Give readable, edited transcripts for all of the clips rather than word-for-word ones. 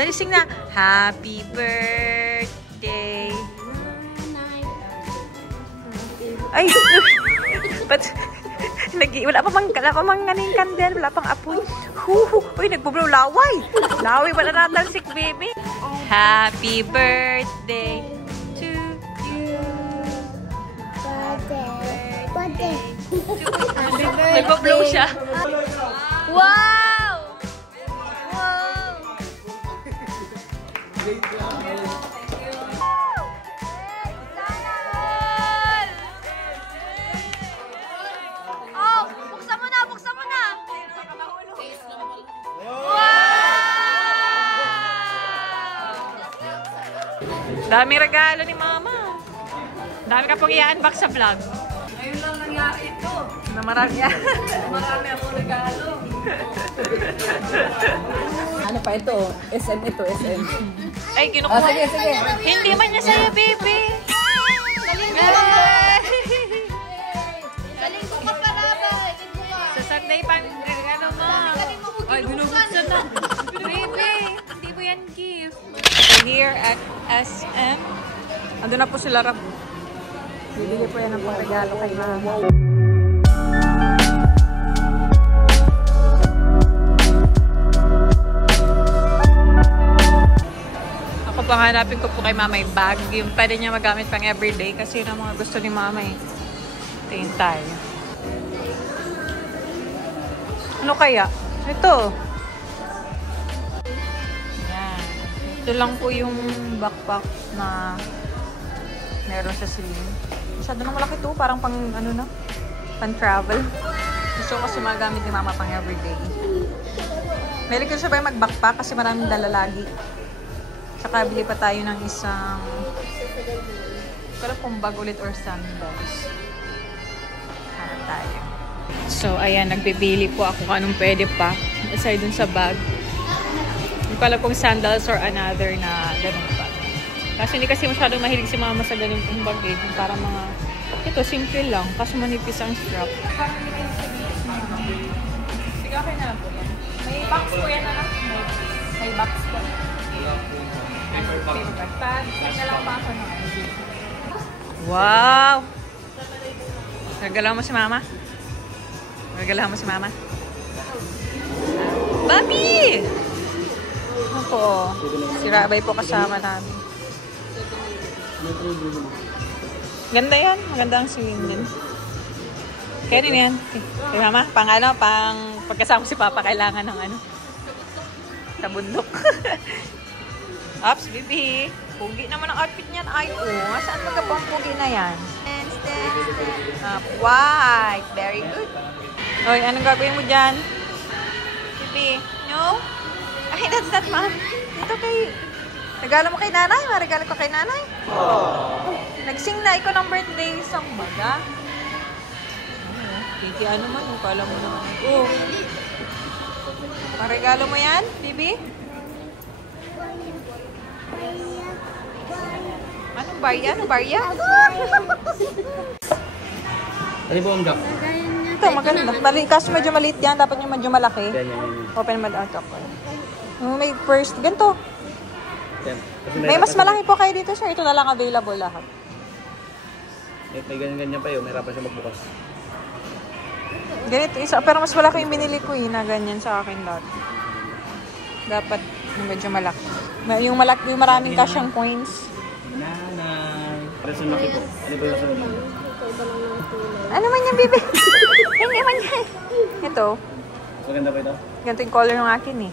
Dali, sing na. Happy birthday. Ay, but, wala pa mang ganing kandel, wala pang apoy. Uy, nagpo-blow laway. Laway, wala natalsik, baby. Happy birthday to you. Birthday. Nagpo-blow siya. Wow! Wow! Oh, buksan mo na, buksan mo na. Daming regalo ni Mama. Dami ka pong i-unbox sa vlog. Ngayon lang nangyari ito. Na marami yan. Marami akong regalo. Ano pa ito? SM ito, SM. Ay, kinukuha. Sige, sige. Hindi man niya sa'yo, baby. Galing ko ka para ba? Sa Sunday pang regalo mo. Ay, binubuksan na. Baby, hindi mo yan gift. So here at SM, ando na po sila Rab. Bibili po yan ng pang-regalo kay Mama. Ako panganapin ko po kay Mama yung bag. Yung pwede niya magamit pang everyday kasi yun ang mga gusto ni Mama eh. Tingin tayo. Ano kaya? Ito. Yan. Ito lang po yung backpack na meron sa Celine. Masyado na malaki to. Parang pang ano na. Pang travel. Gusto ko kasi magamit ni Mama pang everyday. Meron ko siya ba yung mag-backpack kasi maraming dala lagi. Tsaka bili pa tayo ng isang pero kung bag ulit or sandals. Para tayo. So, ayan. Nagbibili po ako kung anong pwede pa. Aside dun sa bag. Hindi pala kung sandals or another na ganun pa. Kasi hindi kasi masyadong mahilig si Mama sa ganun kong bag eh. Parang mga, ito, simple lang. Kaso manipis ang strap. Sige, okay na lang po yan. May box po yan, ano? May box po. Wow! Regalahan mo si Mama? Regalahan mo si Mama? Babi! Ano po? Si Rabay po kasama namin. Ganda yan. Maganda ang swing din. Kaya din yan. Kay Mama, pang ano, pang pagkasama si Papa, kailangan ng ano. Sa bundok. Ops, baby. Pugi naman ang outfit niyan. Ay, oh. Saan magkabang pugi na yan? White. Very good. Oy, anong gagawin mo dyan? Baby, no? Ay, that's not fun. Ito kay... Regalo mo kay nanay? Regalo ko kay nanay? Nagsing na ikaw ng birthday isang baga. Kiki, ano man? Kala mo naman. Oh. Regalo mo yan, baby? Anong barya? Anong barya? Ano po ang gap? Ito, maganda. Kaso medyo maliit yan. Dapat yung medyo malaki. Open mo out ako. May first. Ganito. May mas malaki po kayo dito, sir. Ito na lang available lahat. May ganyan-ganyan pa yun. May rapat siya magbukas. Ganito. Isa, pero mas malaki yung binili ko na ganyan sa akin lahat. Dapat medyo malaki. Yung maraming kasyang coins. Nanay. Para sa laki po. Ano ba yung sa laki? Ano man yan, baby? Hindi man yan. Ito. Mas maganda pa ito? Ganito yung color ng akin eh.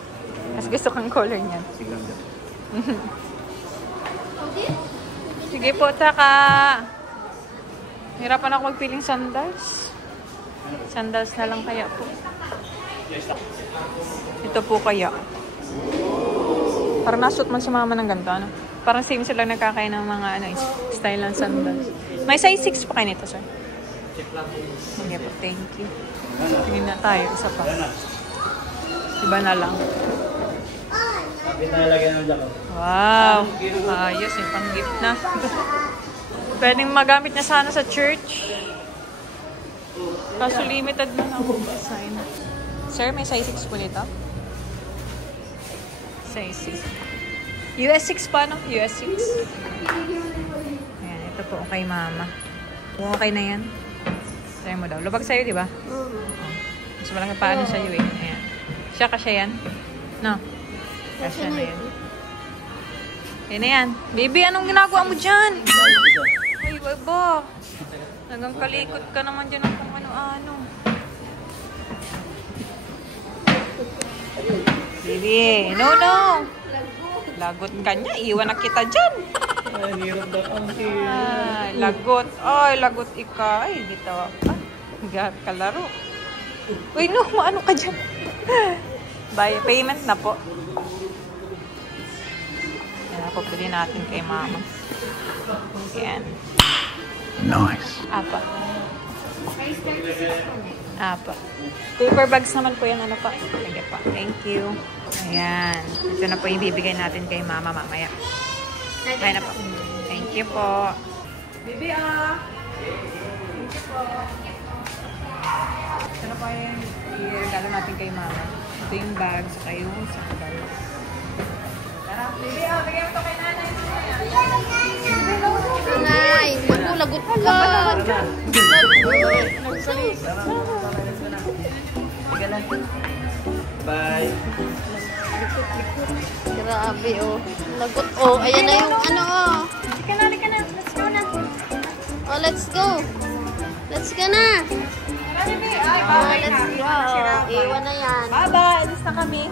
Mas gusto kong color niyan. Sige lang dyan. Sige po, taka. Hirapan ako magpiling sandals. Sandals na lang kaya po. Ito po kaya. Parang nasuot man si Mama ng ganito, ano? Parang same sila nagkakain ng mga ano, style ng sandals. May size 6 po kayo nito, sir. Sige po, thank you. Tingin na tayo, isa pa. Iba na lang. Wow! Ayos, yung pang-gift na. Pwedeng magamit na sana sa church. Kaso limited na lang ang sign. Sir, may size 6 po nito? Size 6. US 6 pa, no? US 6. Ayan, ito po kay mama. Okay na yan. Try mo daw. Lubag sa'yo, di ba? Mas malaki pa ano sa'yo eh. Ayan. Siya kasya yan? No? Kasya na yan. Yan na yan. Baby, anong ginagawa mo dyan? Ay, baba. Hanggang kalikot ka naman dyan ng kung ano-ano. Baby, no. Lagot ka niya. Iwan na kita dyan. Ay, hirap daw ang Ay, lagot. Ay, lagot ika. Ay, dito. Gar kalaro. Uy, no. Maano ka dyan? Bye. Payment na po. Yan na po. Pili natin kay mama. Yan. Nice. Apa. Apa. Paper bags naman po yan. Ano pa? Sige pa. Thank you. Ayan. Ito na po yung bibigay natin kay mama mamaya. Kaya na po. Thank you po. Baby, Thank you po. Ito na po yung i-regalo natin kay mama. Ito yung bag, saka yung sandal. Tara, baby, bigay mo ito kay nanay. Nanay, lagot ka. Bye. Grabe, oh. Lagot, oh. Ayan na yung ano, oh. Halika na. Let's go na. Oh, let's go. Let's go na. Oh, let's go. Iwan na yan. Bye-bye. Alis na kami.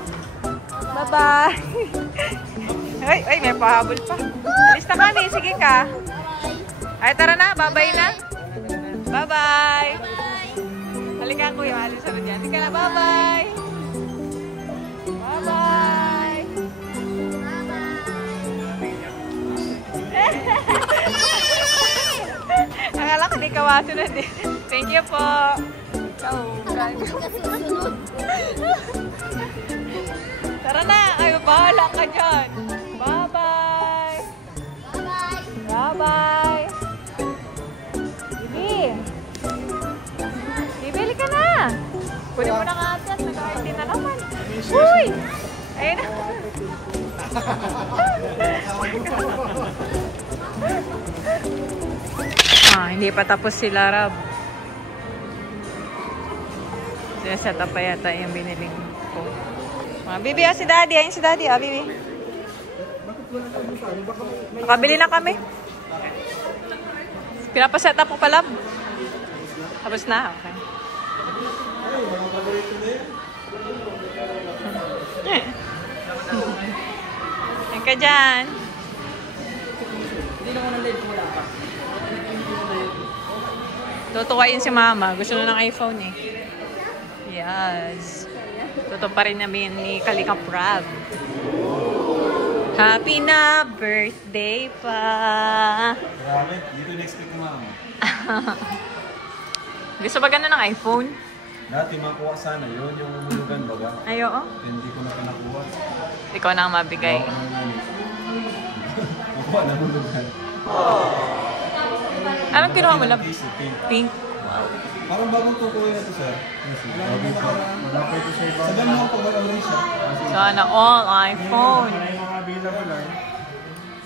Bye-bye. Ay, may pahabol pa. Alis na kami. Sige ka. Ay, tara na. Bye-bye na. Bye-bye. Halika kuya. Alis na rin yan. Halika na. Bye-bye. Bye-bye. Akala ko di ka masunod eh. Thank you po. Tara na. Ay, bahala ka dyan. Bye-bye. Bye-bye. Bibi. Bibili ka na. Pwede mo na nga atas. Nag-ID na naman. Uy! Ayun na. Hindi pa tapos sila, Rab. Set up pa yata yung biniling ko. Bibi, si Daddy. Ayun si Daddy, Bibi. Nakabili na kami. Pinapaset up ko pa, Lab. Tapos na, okay. Yan ka dyan. Tutuwain si Mama. Gusto na ng iPhone eh. Yes. Totoo pa rin namin ni Kalika Prab. Happy na birthday pa. Grabe, dito na-expect ko Mama. Gusto ba gano'n ng iPhone? Dati makuha sana yun, yung umulugan baga. Ay, oo. Hindi ko na pinakuha. Ikaw na ang mabigay. Makuha na umulugan. Anong kinuha mo lang? Pink. Pink. Parang bagong tutuloy na ito, sir. Bagong pa. Sabihan mo ako pag-alawin siya. Sana all iPhone.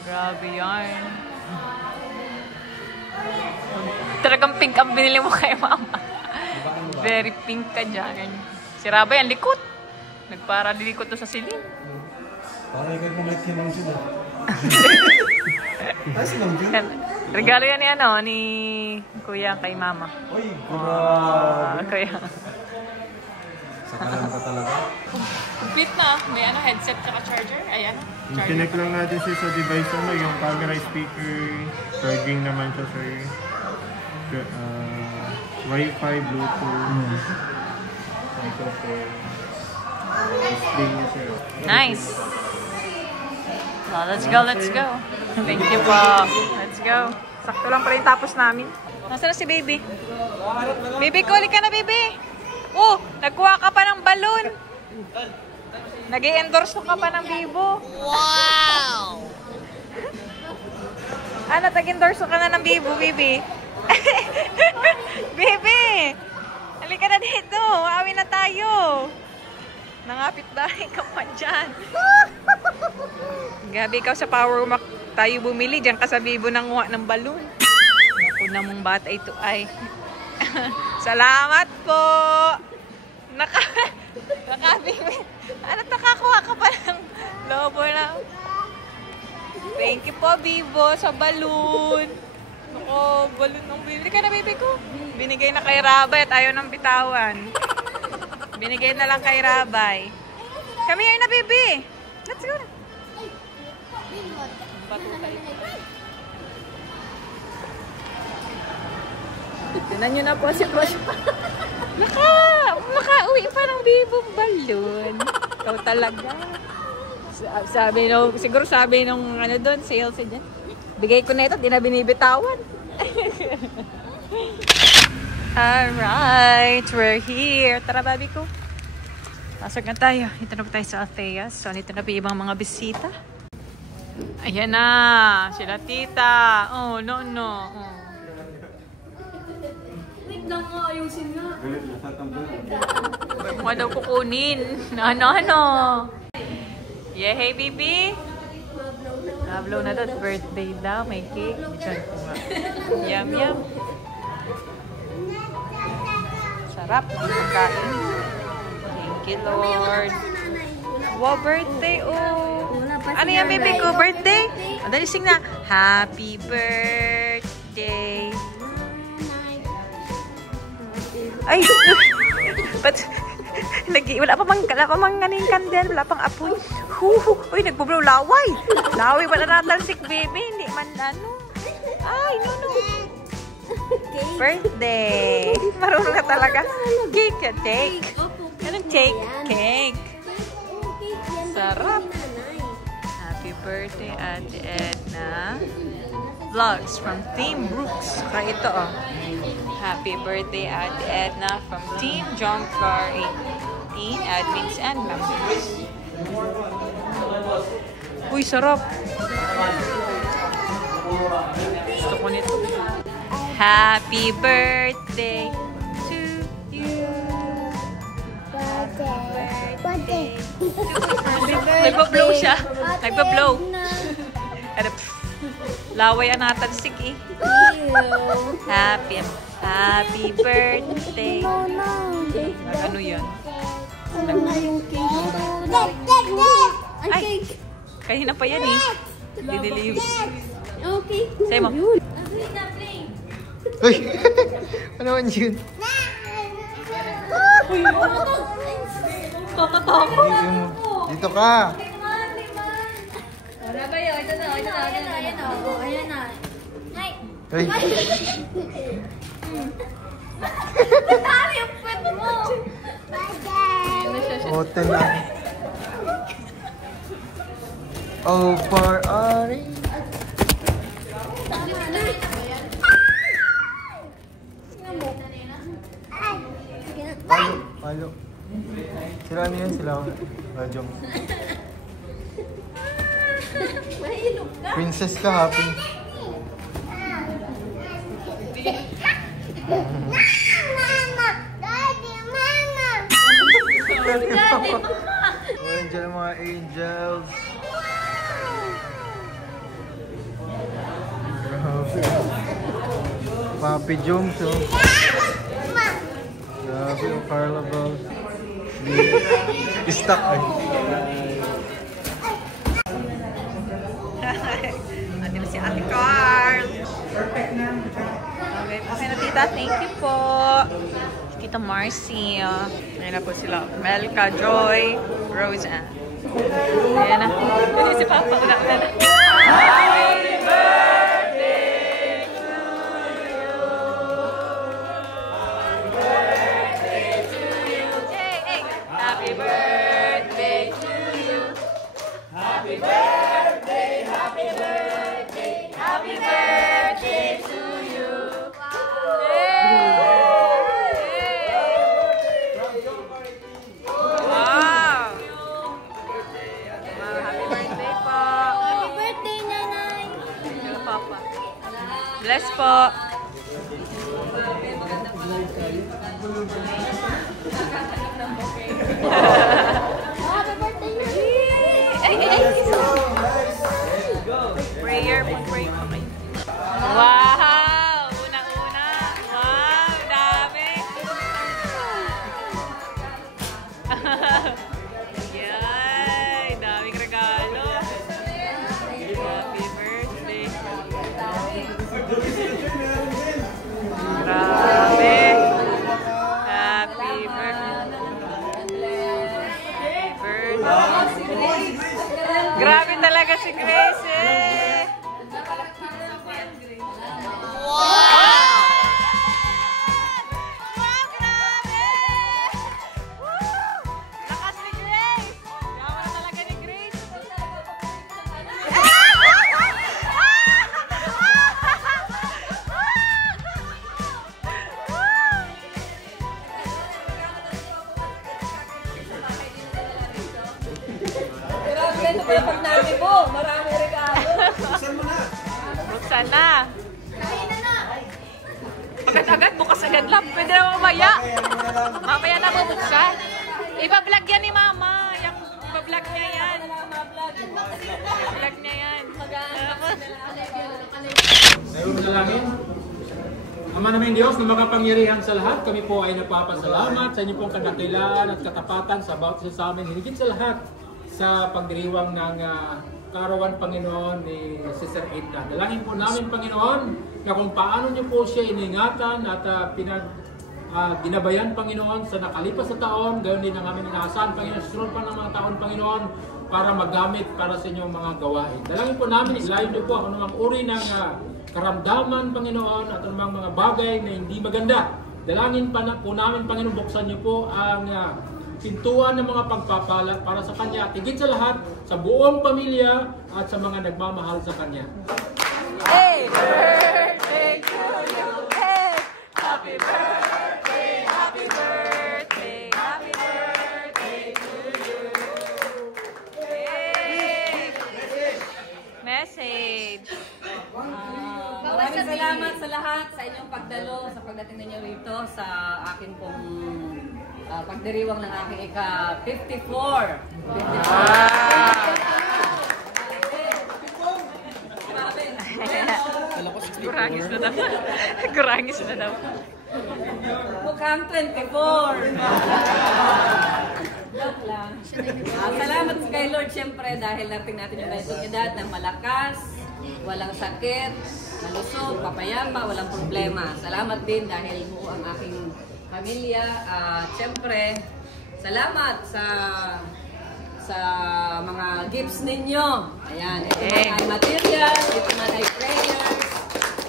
Grabe yan. Talagang pink ang binili mo kay Mama. Very pink ka dyan. Si Rabay, ang likot. Nagpara lilikot to sa silin. Parang ikaw kung like him ang sila. Ayos lang dyan. Regalo yan ni Kuya kay Mama. Uy, grabe. Kuya. Sakalan ka talaga. Complete na. May headset at charger. Ayan. Connect lang natin siya sa device mo, yung camera, speaker, charging naman siya sir. Wi-Fi, Bluetooth, microphone, display niya sir. Nice. So, let's go. Thank you po. Let's go. Sakto lang pala yung tapos namin. Nasaan na si baby? Baby, kulik ka na, baby. Oh, nagkuha ka pa ng balloon. Nag-i-endorse ka pa ng Bibo. Wow! Ano, tag-endorse ka na ng Bibo, baby. Baby! Halika na dito. Maawi na tayo. Nangapit bahay ka pa dyan. Gabi, ikaw sa Power Mac tayo bumili. Diyan ka sa Bibo nang kuha ng balon. Naku na mong bata ito ay. Salamat po! Nakabili. Ano, nakakuha ka pa ng lobo na. Thank you po, Bibo, sa balon. Naku, balon ng bibili ka na, baby ko. Binigay na kay Rabay at ayaw ng bitawan. Binigay na lang kay Rabay. Come here na, baby. Let's go na. Tinan nyo na po si Crush. Makauwi pa ng bibong balon. Ikaw talaga. Siguro sabi nung ano doon, sales dyan. Bigay ko na ito, di na binibitawan. Alright, we're here. Tara, babi ko. Pasok na tayo. Ito na po tayo sa Altheas. So, nito na po ibang mga bisita. Ayan na. Sila tita. Oh, no. Oh. Wait lang nga, ayusin nga. Mukha daw kukunin. Ano? Yeah, hey, baby. Nablow na daw. Birthday daw. May cake. Yum. Sarap. Pagkain. Thank you, Lord. Wow, birthday, oh. Ano yan, baby ko? Birthday? Dali, sing na. Happy birthday. Ay! But, wala pa mang ganing kandel. Wala pang apoy. Uy, nagbublow laway. Laway, wala natalsik, baby. Hindi man ano. Ay, no. Birthday. Marunong na talaga. Cake. Anong cake? Cake. Sarap. Happy birthday, Ate Edna. Vlogs from Team Brooks. Kaya ito, oh. Happy birthday, Ate Edna from Team Jomcar 18 admins and members. Uy, sarap. Gusto ko nito. Happy birthday to you. Birthday. Nagpa-blow siya. Nagpa-blow. Laway ang natansik eh. Happy birthday. Ano yun? Ay, kanina pa yan eh. Dideliver. Okay. Say mo. Uy! Ano man yun? Dito ka! Wala ba yun? Ito na. Ayan na. Uy! Dami yung pet mo. Oten na. Oh, for Ari. Palo. Sila ano yan? Sila Radyong. Princess ka, happy. Ayan dyan ang mga angels. Papi Jones, oh. Grabe yung Carla Bells. Stuck ay. Ate na si Ate Carl. Perfect na. Okay na tita, thank you po. Tita Marcy. Ayan na po sila. Melka, Joy, Rose Ann. Ayan na. Hindi si Papa. Una na. Happy birthday to you. Happy birthday to you. Hey. Happy birthday to you. Happy birthday, happy birthday, happy birthday to you. Wow! Happy birthday po. Happy birthday, Nanay. Hello, Papa. Bless po. Happy birthday, Nanay. Ay! talaga si Grace eh. Wow! Wow, grabe! Woo! Lakas ni Grace! Yawa na talaga ni Grace. Ito pala pag namin mo. Maraming regalo. Buksan na. Agad-agad, bukas agad lang. Pwede na mamaya. Mamaya na bubuksan. Iba-vlog yan ni Mama. Iba-vlog niya yan. Iba-vlog niya yan. Mayroon na langit. Ama namin Diyos na makapangyarihan sa lahat, kami po ay nagpapasalamat sa inyo pong kadakilaan at katapatan sa bawat isa sa amin. Higit sa lahat sa pagdiriwang ng karawan Panginoon ni Sister Edna. Dalangin po namin Panginoon na kung paano niyo po siya iningatan at ginabayan Panginoon sa nakalipas na taon, gayon din ang aming inaasahan Panginoon, susunod pa ng mga taon Panginoon para magamit para sa inyong mga gawain. Dalangin po namin, ilayin niyo po ang anumang uri ng karamdaman Panginoon at anumang mga bagay na hindi maganda. Dalangin po namin Panginoon, buksan niyo po ang pintuan ng mga pagpapala para sa Kanya at higit sa lahat sa buong pamilya at sa mga nagmamahal sa Kanya. Hey! Birthday to you! Hey! Happy birthday! Happy birthday! Happy birthday to you! Hey! Message! Maraming salamat sa lahat sa inyong pagdalo, sa pagdating ninyo rito sa akin pong pagdiriwang ng aking ika-54. Kurangis na daw. Kurangis na daw. Mukhang 24. Joke lang. Salamat kay Lord siyempre dahil natin yung ganitong edad ng malakas, walang sakit, malusog, papayapa, walang problema. Salamat din dahil buo ang aking pamilya. Siyempre, salamat sa mga gifts ninyo. Ayan, ito man ay materials, ito man ay prayers,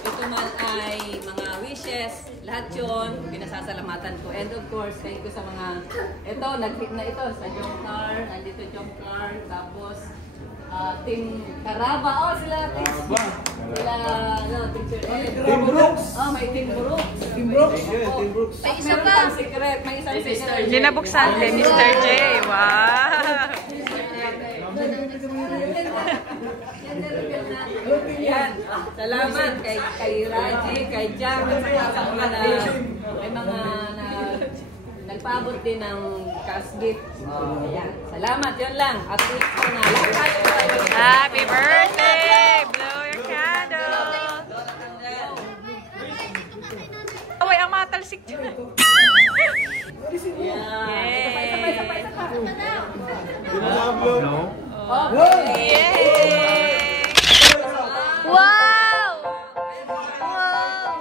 ito man ay mga wishes, lahat yun, pinasasalamatan ko. And of course, thank you sa mga, ito, nag-hit na ito sa Jomcar, nandito Jomcar, tapos Team Caraba, oh sila, sila, Teacher Ed. Team Brooks! Oh, may Team Brooks. Team Brooks? Yeah, Team Brooks. May isa pa. May isang secret. Hindi nabuksan din, Mr. J. Wow! Yan. Salamat kay Raji, kay Jack, at sa mga may mga nagpaabot din ng cash gift. Ayan. Salamat, yun lang. At least ko na. Happy birthday! Blow your candle! Away, ang matalsik dyan. Yay! No? Okay! Yay! Wow! Wow!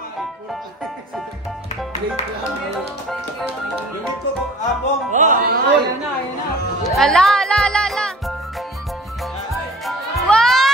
Ala, ala, ala, ala! Wow!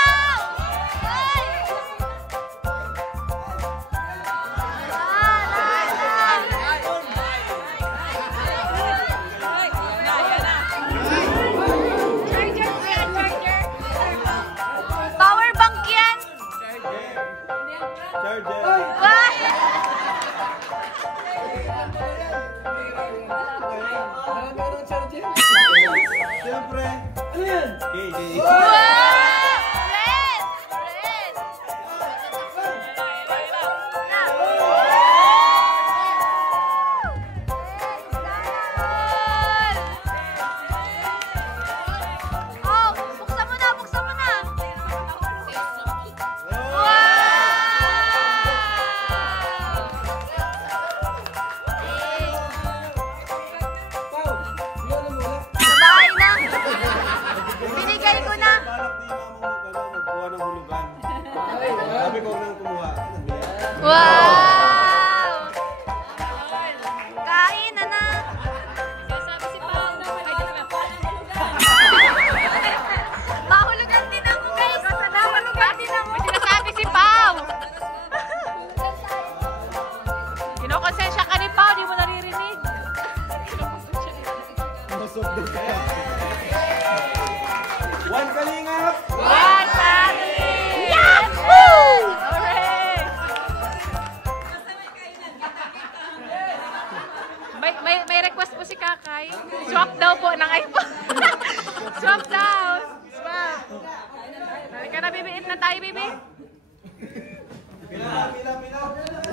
Set na tayo, baby.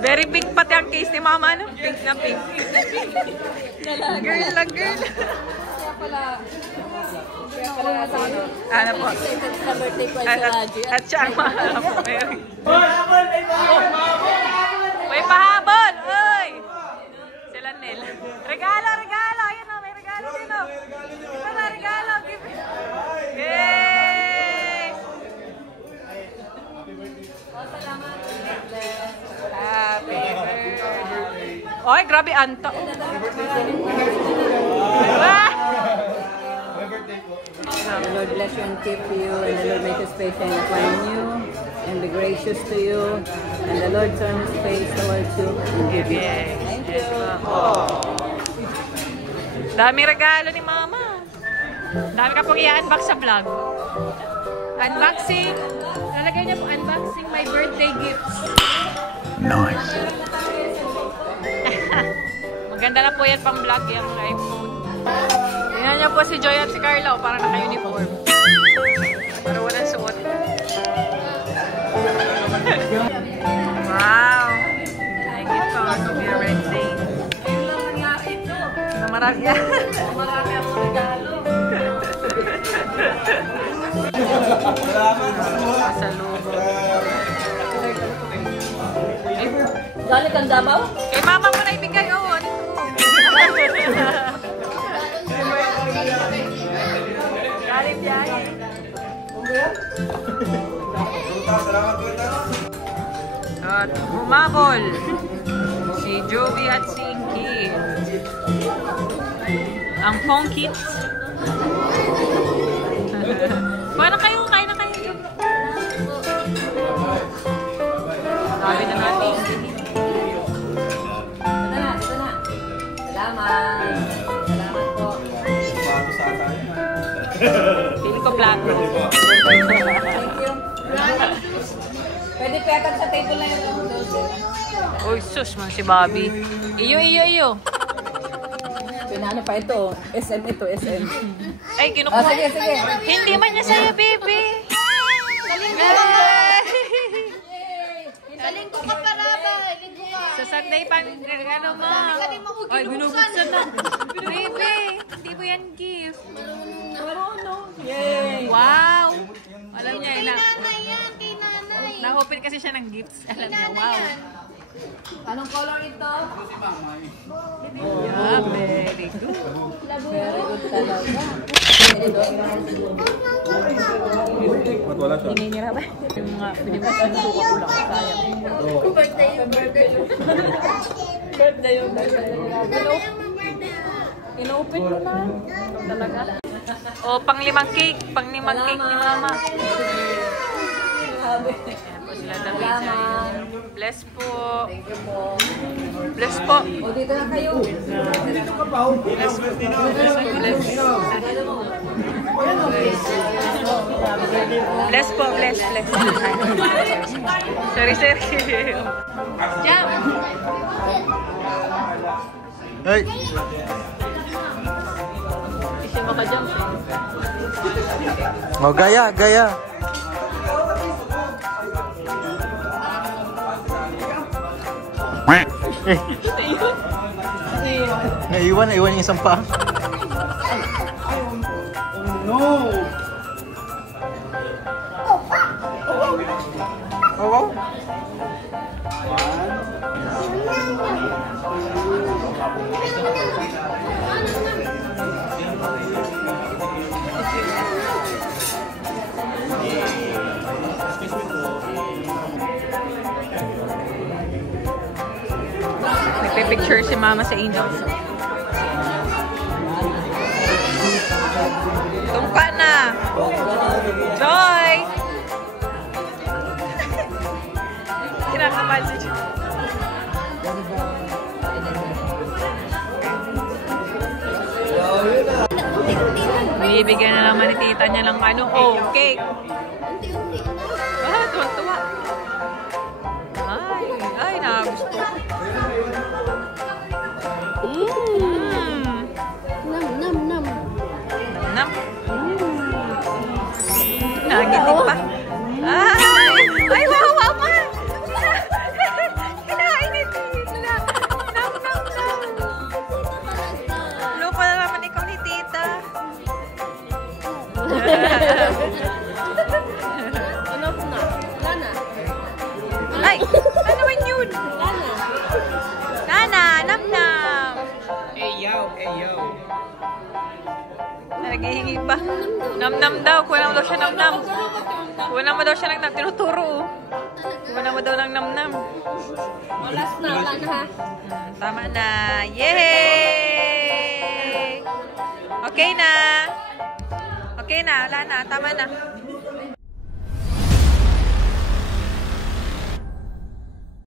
Very pink pati ang case ni Mama, no? Pink na pink. Girl na girl. Ano po? Sa birthday ko ay si Raji. At siya ang mahal po, Mary. May pahabol! Uy! Sila Nel. Regalo, regalo! Ayan o, may regalo din o. Ito na, regalo. Yay! Happy birthday. Oy, grabe anto. The Lord bless you and keep you, and the Lord make his face shine upon you, and be gracious to you, and the Lord turn his face towards you and give you. Thank you. Dami regalo ni Mama. Dami ka pong i-unbox sa vlog. Unboxing. Nalagay niya po, unboxing my birthday gifts. Nice. Maganda na po yan pang vlog yung iPhone. Tingnan niyo po si Joy at si Carlo, parang naka-uniform. Pero walang suot. Wow! Thank you so much for your birthday. Marami yan. Marami akong regalo. Salubong. Galing kang Davao? Kay Mama mo na ibigay, oh. Galing biyahe. At humabol si Joey at si Inky. Ang phone kits. Paano kayo? Kain na kayo, Joey. Sabi na natin. Ito na. Salamat. Salamat po. Pili ko plato. Thank you. Pwede petag sa table na yun. Uy, sus man si Bobby. Iyo. Pinano pa ito? SM ito, SM. Ay, kinukuha. Sige. Hindi man niya sa'yo, baby. Galing ko ka para ba? Linggo ka. Sa Sunday pang ano mo. Ay, binubuksan na. Baby, hindi mo yan gift. Yay! Wow! Alam niya, Kay nanay yan, kay nanay. na-open kasi siya ng gifts. Alam niya, wow. Anong color ito? Yeah, very good. Very good talaga. Wala siya. Hininira ba? Yung mga binibuksan ng suka ko lang. Sayang. Birthday yung Ino-open mo na. Talaga. O, pang-limang cake. Pang-limang cake ni Mama. Ayan po sila David. Bless po. Thank you po. Bless po. O, dito na kayo. Bless po. Bless po. Bless. Sorry. Jam. Hey! Kasi maka-jump. Oh, gaya! Naiwan yung isang pa. No! Oh, wow. Nagpe-picture si Mama sa Angel. Tungka na! Joy! Kinakabahan si Joy. Bibigyan na naman ni tita niya ng ano, cake. Ah, tuwa-tuwa. Ay, nakagusto. Nam. Nam. Nagitig pa. Ah! Ano po na? Wala na. Ay! Ano naman yun? Wala na. Nana! Nam-nam! Eyaw, eyaw. Naghihingi pa. Nam-nam daw. Kuha mo daw siya nam-nam. Kuha mo daw siya ng nam. Tinuturo. Kuha mo daw ng nam-nam. Last na. Wala na ha. Tama na. Yay! Okay na. Okay na. Wala na. Tama na.